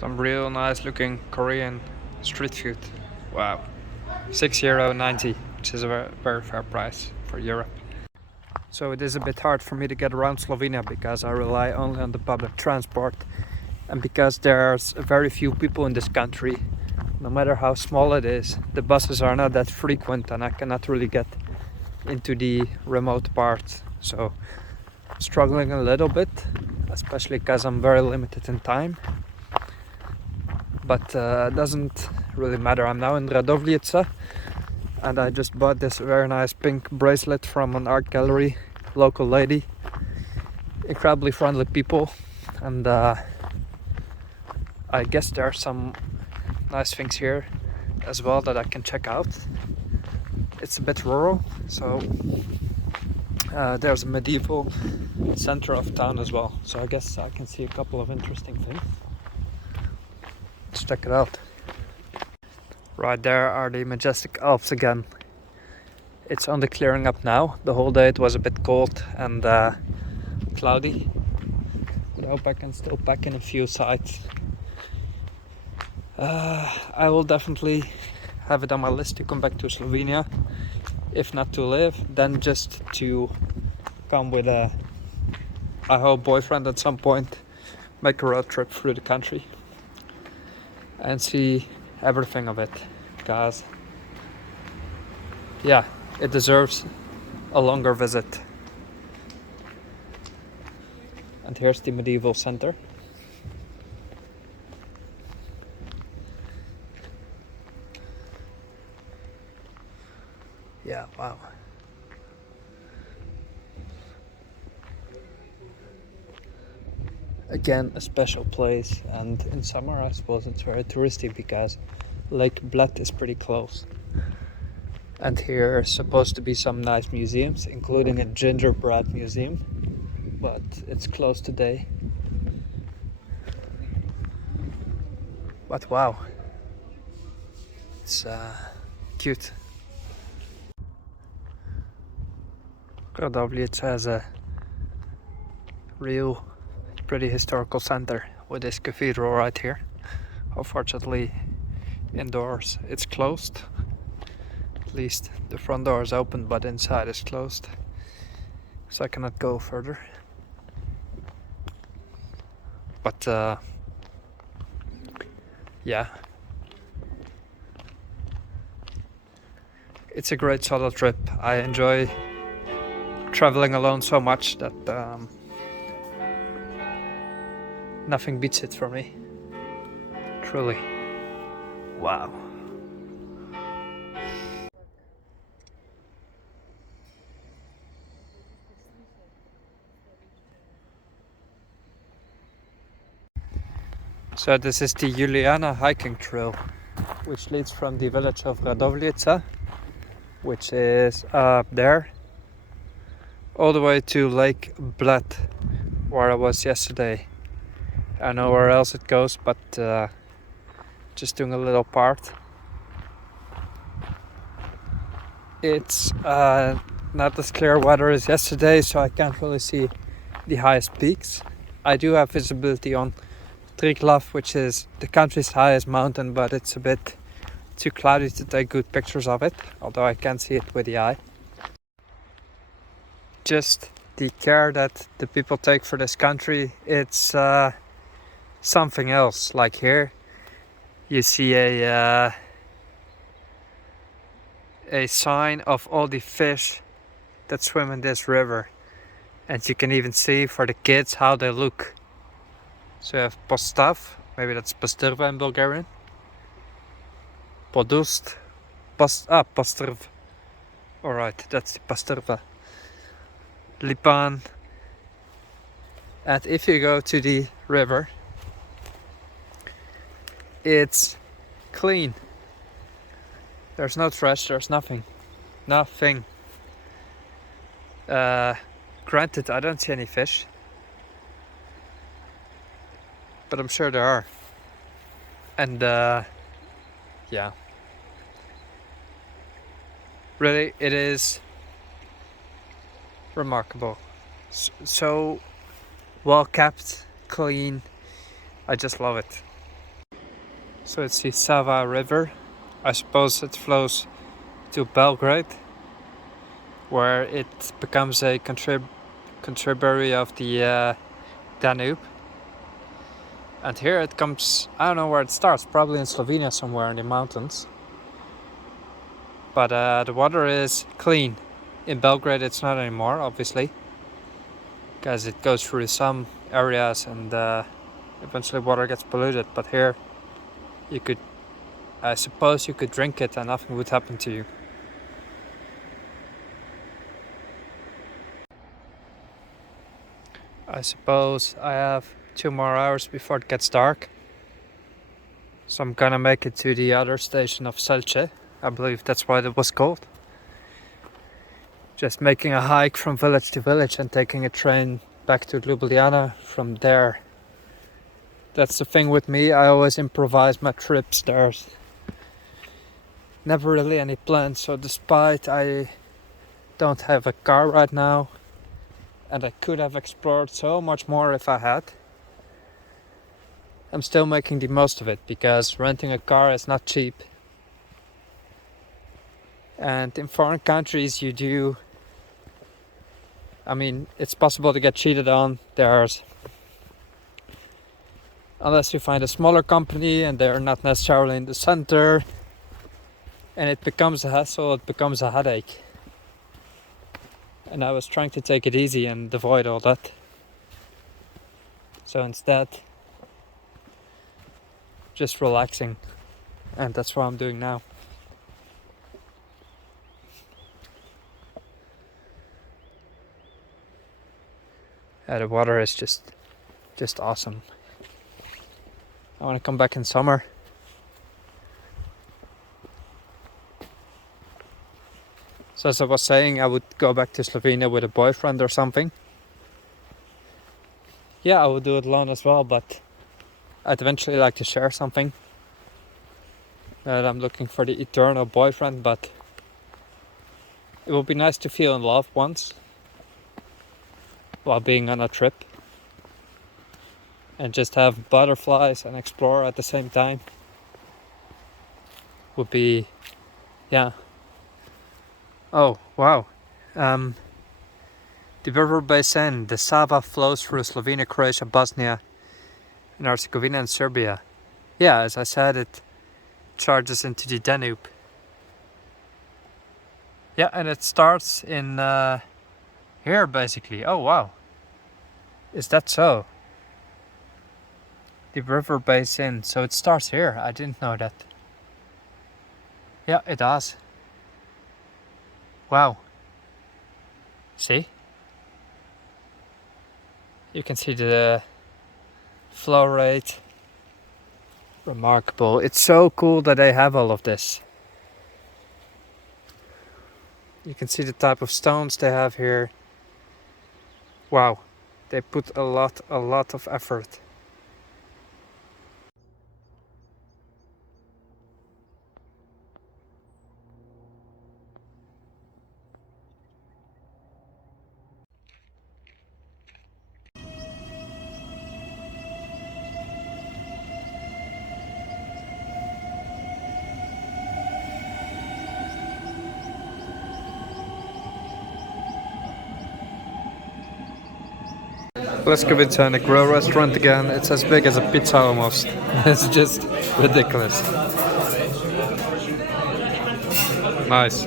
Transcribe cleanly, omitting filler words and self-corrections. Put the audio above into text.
Some real nice looking Korean street food. Wow. €6.90, which is a very fair price for Europe. So it is a bit hard for me to get around Slovenia because I rely only on the public transport, and because there's very few people in this country. No matter how small it is, the buses are not that frequent and I cannot really get into the remote parts. So I'm struggling a little bit, especially because I'm very limited in time. But it doesn't really matter. I'm now in Radovljica and I just bought this very nice pink bracelet from an art gallery, local lady. Incredibly friendly people, and I guess there are some nice things here as well that I can check out. It's a bit rural, so there's a medieval center of town as well, so I guess I can see a couple of interesting things. Let's check it out. Right there are the majestic Alps again. It's only clearing up now. The whole day it was a bit cold and cloudy, but I hope I can still pack in a few sites. I will definitely have it on my list to come back to Slovenia, if not to live, then just to come with a, I hope, boyfriend at some point, make a road trip through the country and see everything of it, because yeah, it deserves a longer visit. And here's the medieval center. Yeah, wow. Again, a special place, and in summer I suppose it's very touristy because Lake Bled is pretty close. And here are supposed to be some nice museums, including a gingerbread museum, but it's closed today. But wow, it's cute. Radovljica has a real pretty historical center with this cathedral right here. Unfortunately, indoors it's closed. At least the front door is open, but inside is closed, so I cannot go further. But yeah, it's a great solo trip. I enjoy traveling alone so much that nothing beats it for me. Truly. Wow. So this is the Juliana hiking trail, which leads from the village of Radovljica, which is up there, all the way to Lake Bled, where I was yesterday. I don't know where else it goes, but just doing a little part. It's not as clear weather as yesterday, so I can't really see the highest peaks. I do have visibility on Triglav, which is the country's highest mountain, but it's a bit too cloudy to take good pictures of it, although I can see it with the eye. Just the care that the people take for this country, it's something else. Like here you see a sign of all the fish that swim in this river, and you can even see for the kids how they look. So you have postav, maybe that's pastrva in Bulgarian, podust, pastrv, alright, that's the pastrva, lipan. And if you go to the river, it's clean. There's no trash, there's nothing. Granted, I don't see any fish, but I'm sure there are. And yeah, really it is remarkable. So well kept, clean. I just love it. So it's the Sava River. I suppose it flows to Belgrade, where it becomes a contributary of the Danube. And here it comes, I don't know where it starts, probably in Slovenia somewhere in the mountains. But the water is clean. In Belgrade it's not anymore, obviously, because it goes through some areas and eventually water gets polluted. But here I suppose you could drink it and nothing would happen to you. I suppose I have 2 more hours before it gets dark. So I'm gonna make it to the other station of Selce. I believe that's why it was called. Just making a hike from village to village and taking a train back to Ljubljana from there. That's the thing with me, I always improvise my trips. There's never really any plans, so despite I don't have a car right now, and I could have explored so much more if I had, I'm still making the most of it, because renting a car is not cheap. And in foreign countries it's possible to get cheated on. Unless you find a smaller company and they're not necessarily in the center, and it becomes a hassle, it becomes a headache. And I was trying to take it easy and avoid all that. So instead, just relaxing. And that's what I'm doing now. The water is just awesome. I want to come back in summer. So as I was saying, I would go back to Slovenia with a boyfriend or something. Yeah, I would do it alone as well, but I'd eventually like to share something. I'm looking for the eternal boyfriend, but it would be nice to feel in love once while being on a trip. And just have butterflies and explore at the same time would be, yeah. Oh, wow. The river basin, the Sava, flows through Slovenia, Croatia, Bosnia and Herzegovina and Serbia. Yeah, as I said, it charges into the Danube. Yeah, and it starts in here basically. Oh, wow. Is that so? The river basin, so it starts here. I didn't know that. Yeah, it does. Wow. See? You can see the flow rate. Remarkable. It's so cool that they have all of this. You can see the type of stones they have here. Wow. They put a lot of effort. Let's give it a grill restaurant again. It's as big as a pizza almost. It's just ridiculous. Nice.